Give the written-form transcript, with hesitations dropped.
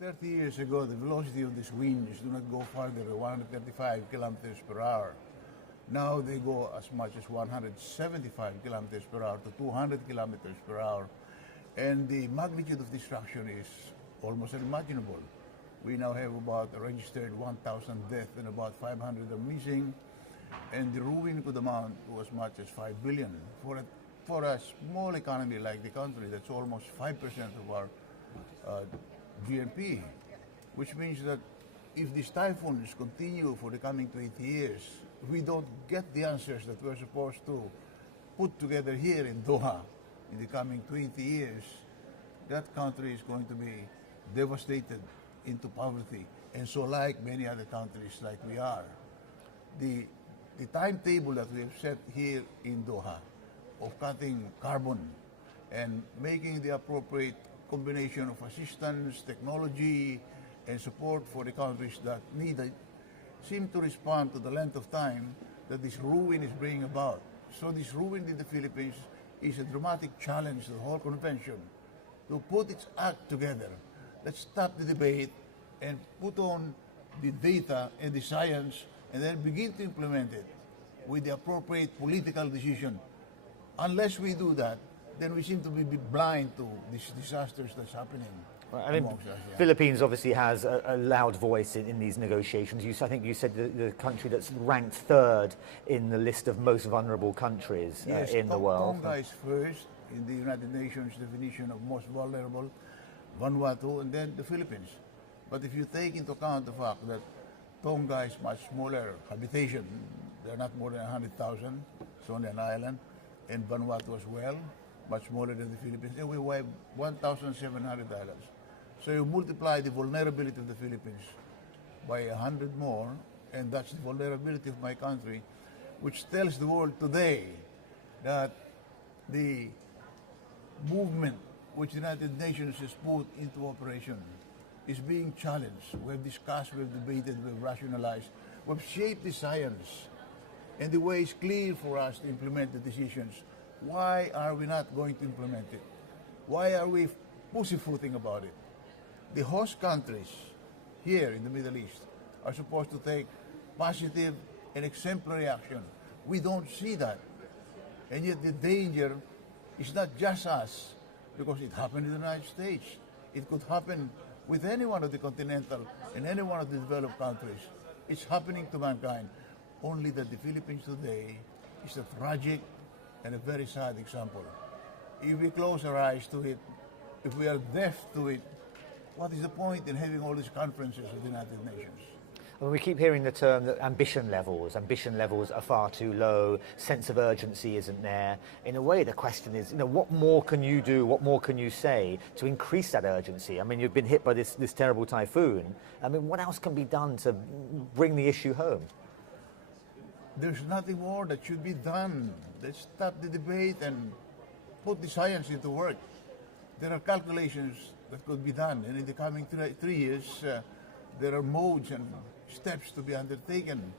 30 years ago, the velocity of these winds do not go farther than 135 kilometers per hour. Now they go as much as 175 kilometers per hour to 200 kilometers per hour. And the magnitude of destruction is almost unimaginable. We now have about registered 1,000 deaths and about 500 are missing. And the ruin could amount to as much as 5 billion. For a small economy like the country, that's almost 5% of our GNP, which means that if these typhoons continue for the coming 20 years, if we don't get the answers that we're supposed to put together here in Doha in the coming 20 years, that country is going to be devastated into poverty. And so like many other countries like we are, the timetable that we have set here in Doha of cutting carbon and making the appropriate combination of assistance, technology, and support for the countries that need it, seem to respond to the length of time that this ruin is bringing about. So this ruin in the Philippines is a dramatic challenge to the whole convention to put its act together. Let's stop the debate and put on the data and the science and then begin to implement it with the appropriate political decision. Unless we do that, then we seem to be blind to these disasters that's happening. Right, I mean, amongst us. Yeah. Philippines obviously has a loud voice in these negotiations. I think you said the country that's ranked third in the list of most vulnerable countries Yes, in the world. Tonga is first in the United Nations definition of most vulnerable, Vanuatu, and then the Philippines. But if you take into account the fact that Tonga is much smaller habitation, they're not more than 100,000, it's only an island, and Vanuatu as well, much smaller than the Philippines, and we have 1,700 islands. So you multiply the vulnerability of the Philippines by 100 more, and that's the vulnerability of my country, which tells the world today that the movement which the United Nations has put into operation is being challenged. We have discussed, we have debated, we have rationalized, we have shaped the science, and the way is clear for us to implement the decisions. Why are we not going to implement it? Why are we pussyfooting about it? The host countries here in the Middle East are supposed to take positive and exemplary action. We don't see that. And yet the danger is not just us, because it happened in the United States. It could happen with any one of the continental and any one of the developed countries. It's happening to mankind. Only that the Philippines today is a tragic and a very sad example. If we close our eyes to it, if we are deaf to it, what is the point in having all these conferences of the United Nations? Well, we keep hearing the term that ambition levels are far too low, sense of urgency isn't there. In a way, the question is, what more can you do, what more can you say to increase that urgency? I mean, you've been hit by this terrible typhoon. I mean, what else can be done to bring the issue home? There's nothing more that should be done. Let's stop the debate and put the science into work. There are calculations that could be done, and in the coming 3 years, there are modes and steps to be undertaken